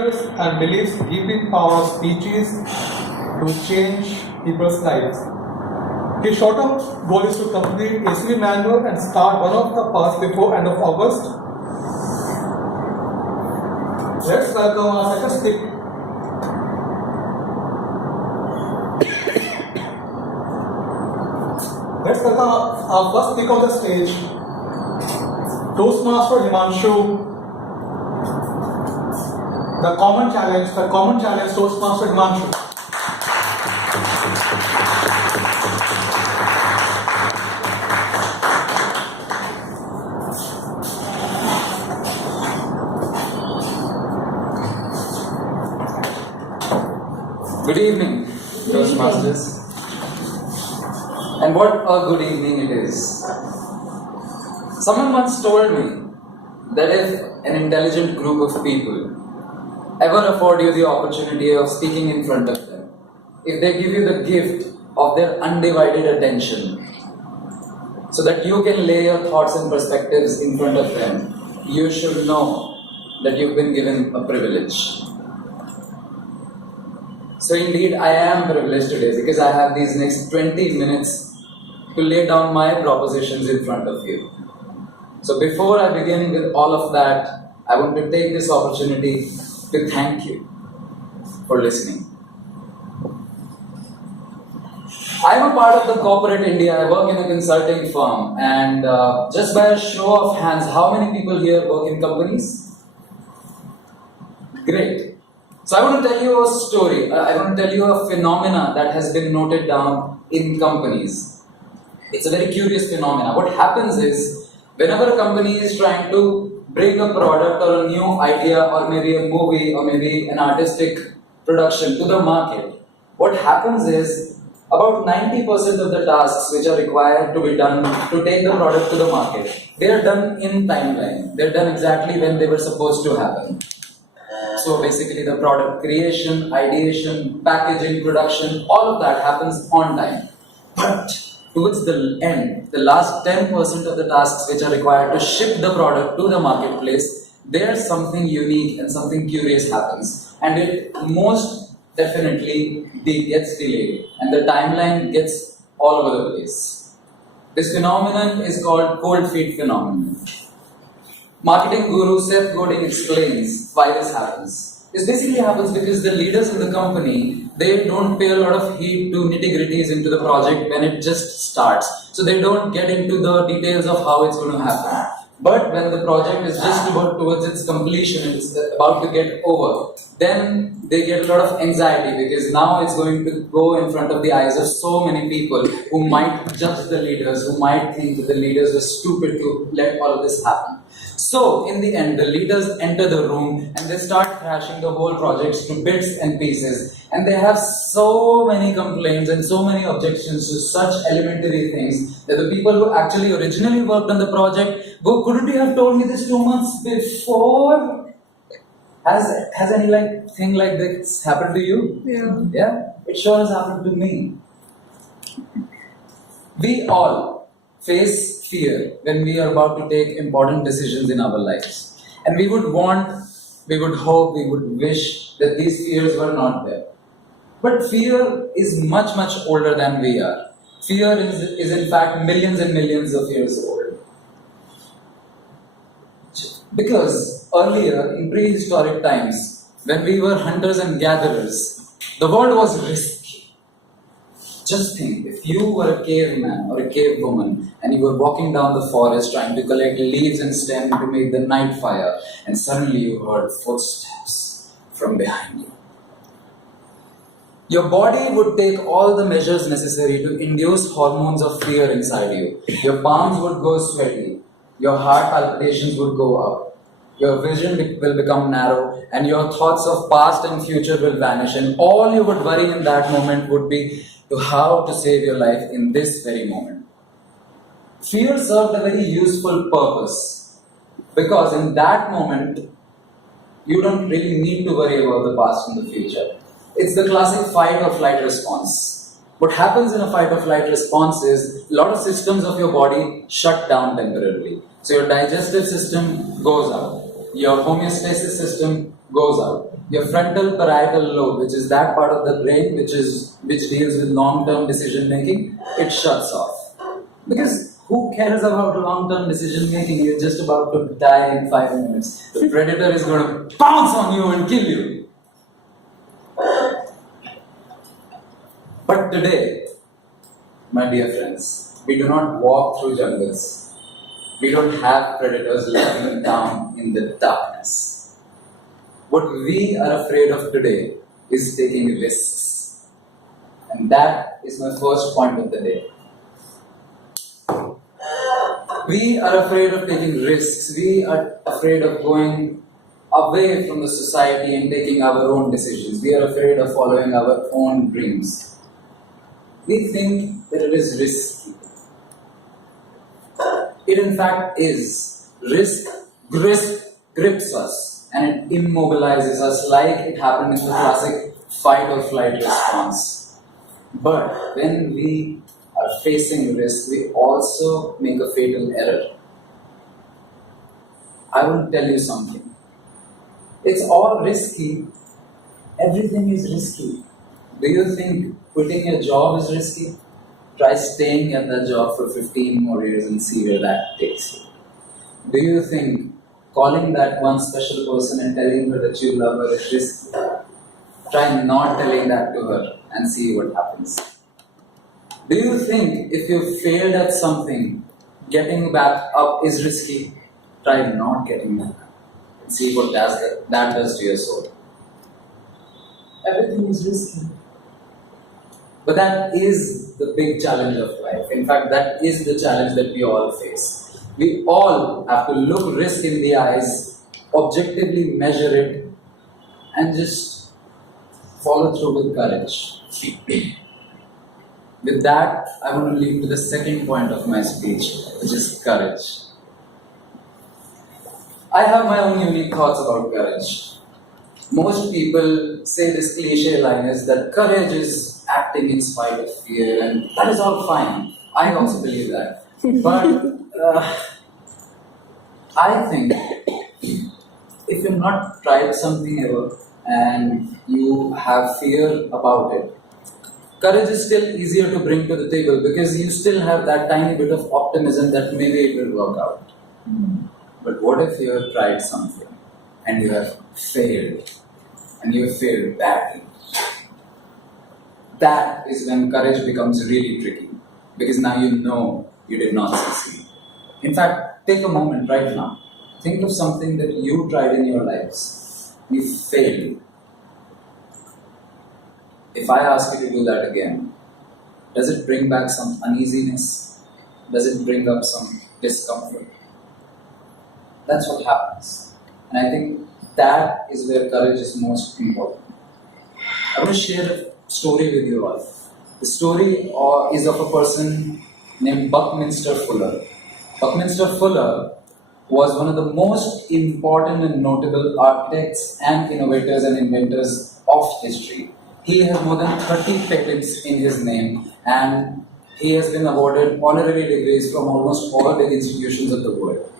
and believes giving power of speeches to change people's lives. His short-term goal is to complete ACV manual and start one of the parts before end of August. Let's welcome our second speaker. Let's welcome our first speaker on the stage, Toastmaster Himanshu. The common challenge, Toastmaster Himanshu. Good evening, Toastmasters. And what a good evening it is. Someone once told me that if an intelligent group of people ever afford you the opportunity of speaking in front of them, if they give you the gift of their undivided attention, so that you can lay your thoughts and perspectives in front of them, you should know that you've been given a privilege. So indeed, I am privileged today because I have these next 20 minutes to lay down my propositions in front of you. So before I begin with all of that, I want to take this opportunity to thank you for listening. I'm a part of the corporate India. I work in a consulting firm, and just by a show of hands, how many people here work in companies? Great. So I want to tell you a story. I want to tell you a phenomena that has been noted down in companies. It's a very curious phenomena. What happens is, whenever a company is trying to bring a product or a new idea or maybe a movie or maybe an artistic production to the market, what happens is about 90% of the tasks which are required to be done to take the product to the market, they are done in timeline. They're done exactly when they were supposed to happen. So basically the product creation, ideation, packaging, production, all of that happens on time. But towards the end, the last 10% of the tasks which are required to ship the product to the marketplace, there's something unique and something curious happens. And it most definitely gets delayed and the timeline gets all over the place. This phenomenon is called cold feet phenomenon. Marketing guru Seth Godin explains why this happens. This basically happens because the leaders in the company, they don't pay a lot of heed to nitty-gritties into the project when it just starts. So they don't get into the details of how it's going to happen. But when the project is just about towards its completion, it's about to get over, then they get a lot of anxiety because now it's going to go in front of the eyes of so many people who might judge the leaders, who might think that the leaders were stupid to let all of this happen. So in the end, the leaders enter the room and they start crashing the whole projects to bits and pieces. And they have so many complaints and so many objections to such elementary things that the people who actually originally worked on the project go, couldn't you have told me this 2 months before? Has any thing like this happened to you? Yeah? It sure has happened to me. We all face fear when we are about to take important decisions in our lives. And we would want, we would hope, we would wish that these fears were not there. But fear is much, much older than we are. Fear is in fact millions and millions of years old. Because earlier, in prehistoric times, when we were hunters and gatherers, the world was risky. Just think, if you were a caveman or a cave woman and you were walking down the forest trying to collect leaves and stem to make the night fire, and suddenly you heard footsteps from behind you. Your body would take all the measures necessary to induce hormones of fear inside you. Your palms would go sweaty, your heart palpitations would go up, your vision will become narrow, and your thoughts of past and future will vanish, and all you would worry in that moment would be to how to save your life in this very moment. Fear served a very useful purpose, because in that moment, you don't really need to worry about the past and the future. It's the classic fight or flight response. What happens in a fight or flight response is a lot of systems of your body shut down temporarily. So your digestive system goes up, your homeostasis system goes out. Your frontal parietal lobe, which is that part of the brain which deals with long-term decision making, it shuts off. Because who cares about long-term decision making? You're just about to die in 5 minutes. The predator is going to pounce on you and kill you. But today, my dear friends, we do not walk through jungles. We don't have predators lurking down in the darkness. What we are afraid of today is taking risks. And that is my first point of the day. We are afraid of taking risks. We are afraid of going away from the society and taking our own decisions. We are afraid of following our own dreams. We think that it is risky. It in fact is. Risk grips us and it immobilizes us like it happened in the classic fight or flight response. But when we are facing risk, we also make a fatal error. I will tell you something. It's all risky. Everything is risky. Do you think quitting your job is risky? Try staying at that job for 15 more years and see where that takes you. Do you think calling that one special person and telling her that you love her is risky? Try not telling that to her and see what happens. Do you think if you failed at something, getting back up is risky? Try not getting back up and see what that does to your soul. Everything is risky. But that is the big challenge of life. In fact, that is the challenge that we all face. We all have to look risk in the eyes, objectively measure it, and just follow through with courage. With that, I want to lead to the second point of my speech, which is courage. I have my own unique thoughts about courage. Most people say this cliche line is that courage is acting in spite of fear, and that is all fine. I also believe that. But I think if you've not tried something ever and you have fear about it, courage is still easier to bring to the table because you still have that tiny bit of optimism that maybe it will work out. But what if you have tried something and you have failed, and you have failed badly? That is when courage becomes really tricky, because now you know you did not succeed. In fact, take a moment right now. Think of something that you tried in your lives. You failed. If I ask you to do that again, does it bring back some uneasiness? Does it bring up some discomfort? That's what happens. And I think that is where courage is most important. I want to share a story with you all. The story is of a person named Buckminster Fuller. Buckminster Fuller was one of the most important and notable architects and innovators and inventors of history. He has more than 30 patents in his name, and he has been awarded honorary degrees from almost all the institutions of the world.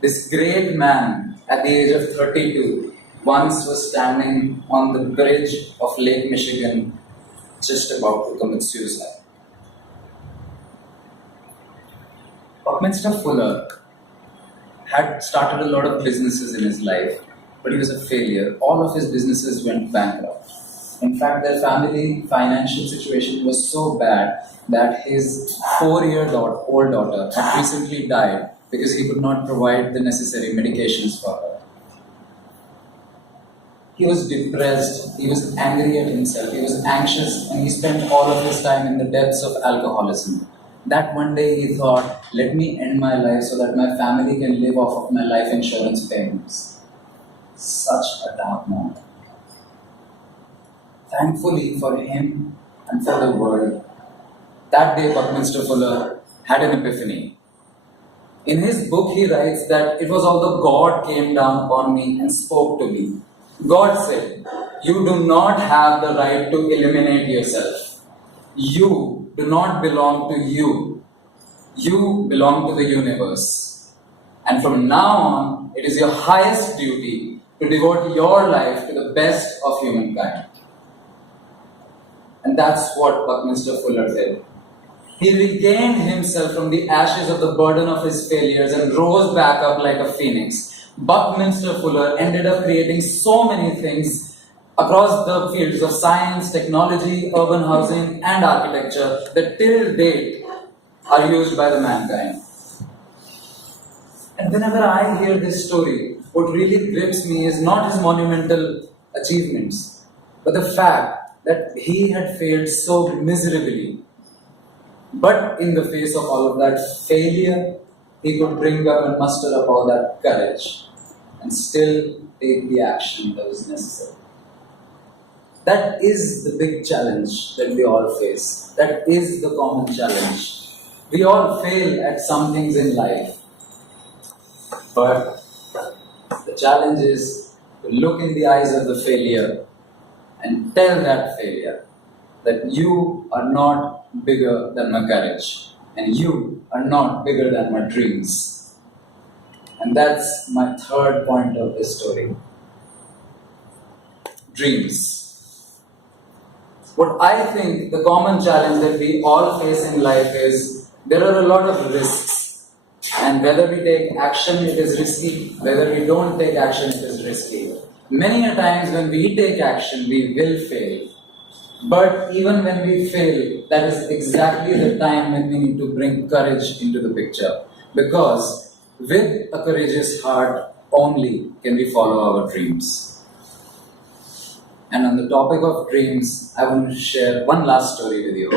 This great man, at the age of 32, once was standing on the bridge of Lake Michigan, just about to commit suicide. Buckminster Fuller had started a lot of businesses in his life, but he was a failure. All of his businesses went bankrupt. In fact, their family financial situation was so bad that his 4-year-old daughter had recently died because he could not provide the necessary medications for her. He was depressed, he was angry at himself, he was anxious, and he spent all of his time in the depths of alcoholism. That one day he thought, let me end my life so that my family can live off of my life insurance payments. Such a dark moment. Thankfully for him and for the world, that day Buckminster Fuller had an epiphany. In his book he writes that it was although God came down upon me and spoke to me. God said, you do not have the right to eliminate yourself. You do not belong to you. You belong to the universe. And from now on, it is your highest duty to to devote your life to the best of humankind. And that's what Buckminster Fuller did. He regained himself from the ashes of the burden of his failures and rose back up like a phoenix. Buckminster Fuller ended up creating so many things across the fields of science, technology, urban housing, and architecture that till date are used by the mankind. And whenever I hear this story, what really grips me is not his monumental achievements, but the fact that he had failed so miserably. But in the face of all of that failure, he could bring up and muster up all that courage and still take the action that was necessary. That is the big challenge that we all face. That is the common challenge. We all fail at some things in life. But the challenge is to look in the eyes of the failure and tell that failure that you are not bigger than my courage and you are not bigger than my dreams. And that's my third point of this story. Dreams. What I think the common challenge that we all face in life is there are a lot of risks. And whether we take action, it is risky. Whether we don't take action, it is risky. Many a times when we take action, we will fail. But even when we fail, that is exactly the time when we need to bring courage into the picture. Because with a courageous heart only can we follow our dreams. And on the topic of dreams, I want to share one last story with you.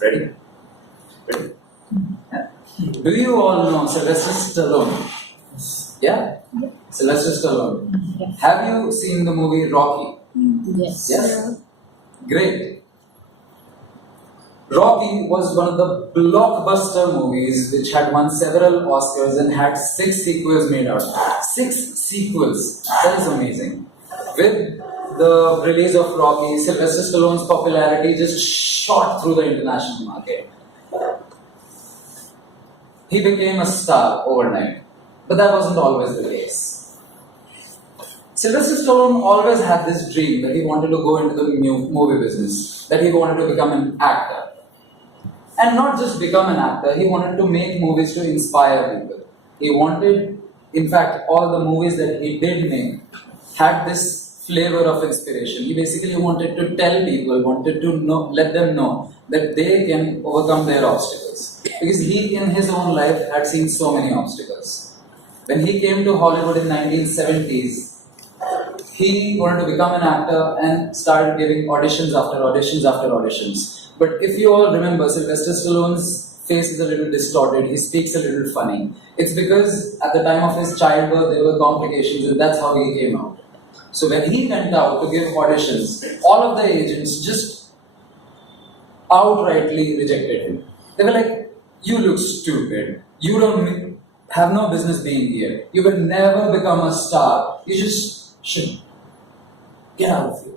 Ready? Ready? Yeah. Do you all know Sylvester Stallone? Yeah? Sylvester Stallone. Yes. Have you seen the movie Rocky? Yes. Yes? Great. Rocky was one of the blockbuster movies which had won several Oscars and had 6 sequels made out. 6 sequels. That is amazing. With the release of Rocky, Sylvester Stallone's popularity just shot through the international market. He became a star overnight. But that wasn't always the case. Sylvester Stallone always had this dream that he wanted to go into the movie business, that he wanted to become an actor. And not just become an actor, he wanted to make movies to inspire people. He wanted, in fact, all the movies that he did make had this flavor of inspiration. He basically wanted to tell people, wanted to let them know that they can overcome their obstacles. Because he, in his own life, had seen so many obstacles. When he came to Hollywood in 1970s, he wanted to become an actor and started giving auditions after auditions after auditions. But if you all remember, Sylvester Stallone's face is a little distorted, he speaks a little funny. It's because at the time of his childbirth there were complications and that's how he came out. So when he went out to give auditions, all of the agents just outrightly rejected him. They were like, you look stupid, you don't have no business being here, you will never become a star, you just should get out of here.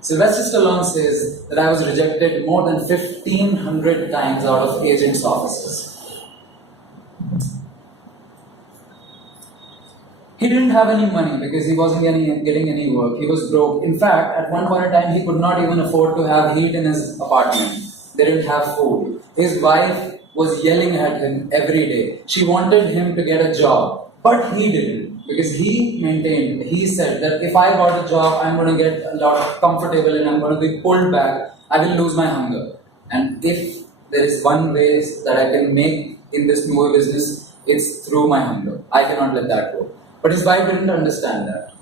Sylvester Stallone says that I was rejected more than 1,500 times out of agents' offices. He didn't have any money because he wasn't getting any work. He was broke. In fact, at one point in time, he could not even afford to have heat in his apartment. They didn't have food. His wife was yelling at him every day. She wanted him to get a job, but he didn't. Because he said that if I got a job, I'm going to get a lot comfortable and I'm going to be pulled back. I will lose my hunger. And if there is one way that I can make in this movie business, it's through my hunger. I cannot let that go. But his wife didn't understand that.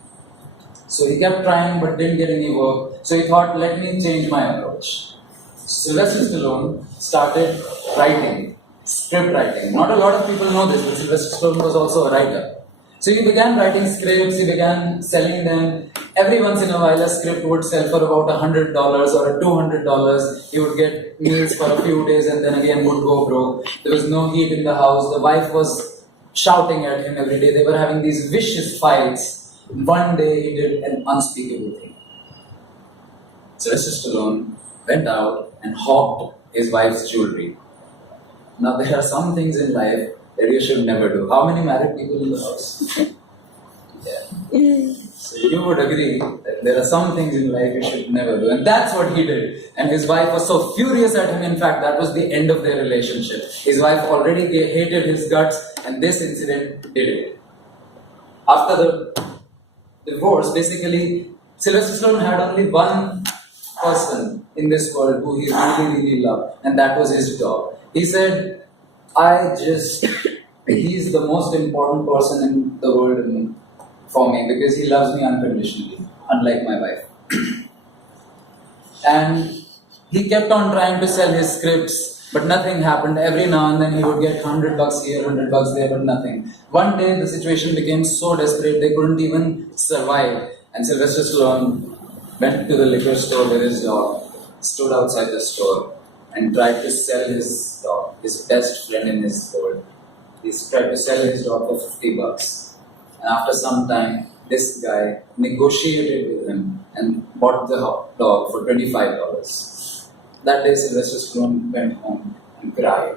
So he kept trying but didn't get any work. So he thought, let me change my approach. Sylvester Stallone started writing, script writing. Not a lot of people know this, but Sylvester Stallone was also a writer. So he began writing scripts, he began selling them. Every once in a while a script would sell for about $100 or $200. He would get meals for a few days and then again would go broke. There was no heat in the house. The wife was shouting at him every day. They were having these vicious fights. One day he did an unspeakable thing. Sylvester Stallone went out and hogged his wife's jewelry. Now there are some things in life that you should never do. How many married people in the house? Yeah. So you would agree that there are some things in life you should never do. And that's what he did. And his wife was so furious at him. In fact, that was the end of their relationship. His wife already hated his guts, and this incident did it. After the divorce, basically, Sylvester Stallone had only one person in this world who he really, really loved, and that was his dog. He said, he's the most important person in the world for me because he loves me unconditionally, unlike my wife. And he kept on trying to sell his scripts, but nothing happened. Every now and then he would get $100 here, $100 there, but nothing. One day the situation became so desperate they couldn't even survive. And Sylvester Stallone went to the liquor store with his dog, stood outside the store, and tried to sell his dog, his best friend in his world. He tried to sell his dog for $50. And after some time, this guy negotiated with him and bought the dog for $25. That day, Sylvester Stallone went home and cried.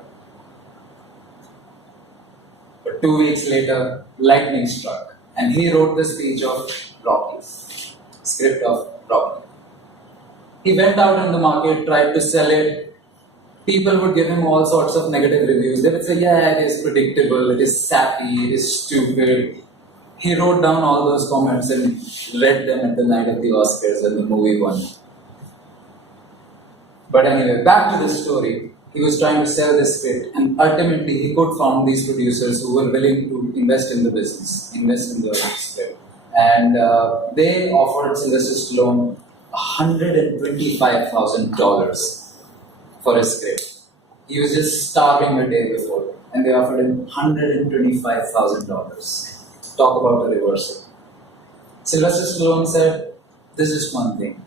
But 2 weeks later, lightning struck, and he wrote the speech of Rocky, script of Rocky. He went out in the market, tried to sell it. People would give him all sorts of negative reviews. They would say, yeah, it is predictable, it is sappy, it is stupid. He wrote down all those comments and read them at the night of the Oscars when the movie won. But anyway, back to the story. He was trying to sell this script, and ultimately he could find these producers who were willing to invest in the business, invest in the script. And they offered Sylvester Stallone $125,000 for his script. He was just starving the day before, and they offered him $125,000. Talk about a reversal. Sylvester Stallone said, "This is one thing.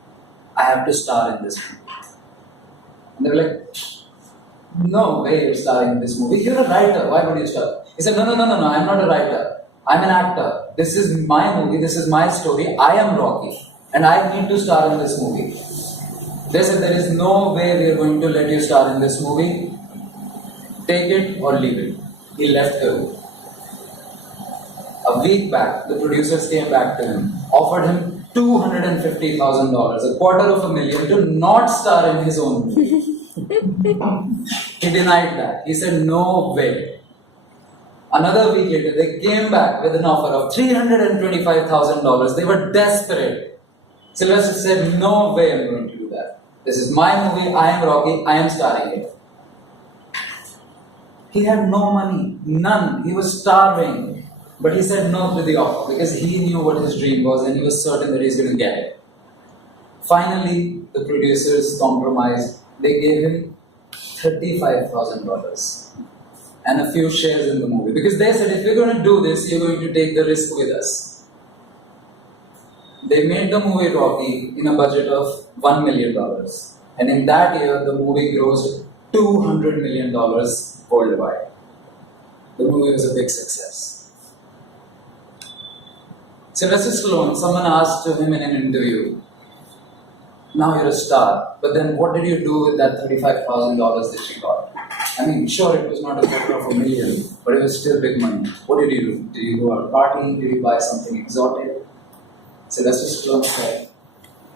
I have to star in this movie." And they were like, "No way you're starring in this movie. You're a writer. Why would you star?" He said, No. I'm not a writer. I'm an actor. This is my movie. This is my story. I am Rocky. And I need to star in this movie." They said, "There is no way we are going to let you star in this movie. Take it or leave it." He left the room. A week back, the producers came back to him, offered him $250,000, $250,000, to not star in his own movie. He denied that. He said, "No way." Another week later, they came back with an offer of $325,000. They were desperate. Sylvester said, "No way I'm going to do that. This is my movie. I am Rocky. I am starring it." He had no money, none. He was starving. But he said no to the offer because he knew what his dream was and he was certain that he's going to get it. Finally, the producers compromised. They gave him $35,000 and a few shares in the movie because they said, if you're going to do this, you're going to take the risk with us. They made the movie Rocky in a budget of $1 million. And in that year, the movie grossed $200 million worldwide. The movie was a big success. Sylvester Stallone, someone asked him in an interview, "Now you're a star, but then what did you do with that $35,000 that you got?" I mean, sure, it was not a quarter of a million, but it was still big money. What did you do? Did you go out partying? Did you buy something exotic? Sylvester Stallone said,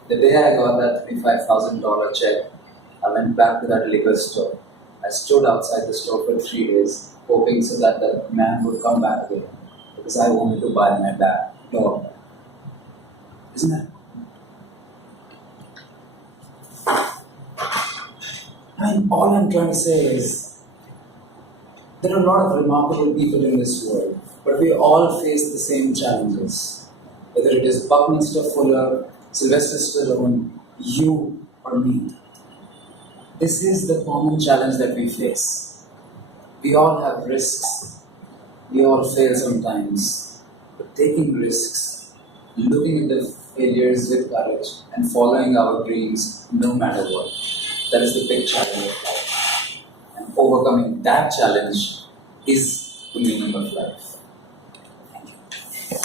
"The day I got that $35,000 check, I went back to that liquor store. I stood outside the store for 3 days, hoping so that the man would come back again, because I wanted to buy my dog. Isn't it? And all I'm trying to say is, there are a lot of remarkable people in this world, but we all face the same challenges. Whether it is Buckminster Fuller, Sylvester Stallone, you or me. This is the common challenge that we face. We all have risks. We all fail sometimes. But taking risks, looking at the failures with courage, and following our dreams no matter what. That is the big challenge of life. And overcoming that challenge is the meaning of life. Thank you.